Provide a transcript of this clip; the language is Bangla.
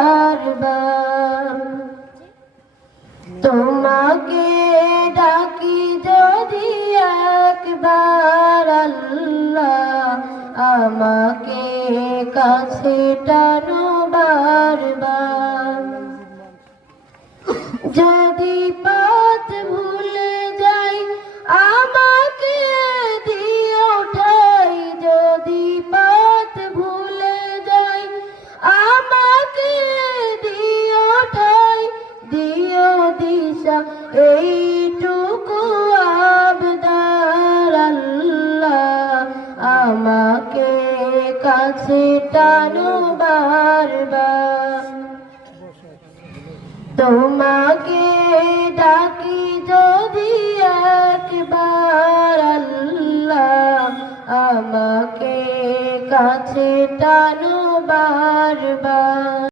বারবার তোমাকে ডাকি যদি একবার আল্লাহ আমাকে কাছে টানো বারবার যদি পথ ভুলে যাই আমাকে দিও ঠাই যদি পথ ভুলে যাই আমাকে দিও ঠাই দিও দিশা এইটুকু আবদার আল্লাহ আমাকে কাছে টানো বারবার তোমাকে ডাকি যদি একবার আল্লাহ আমাকে কাছে টানো বারবার।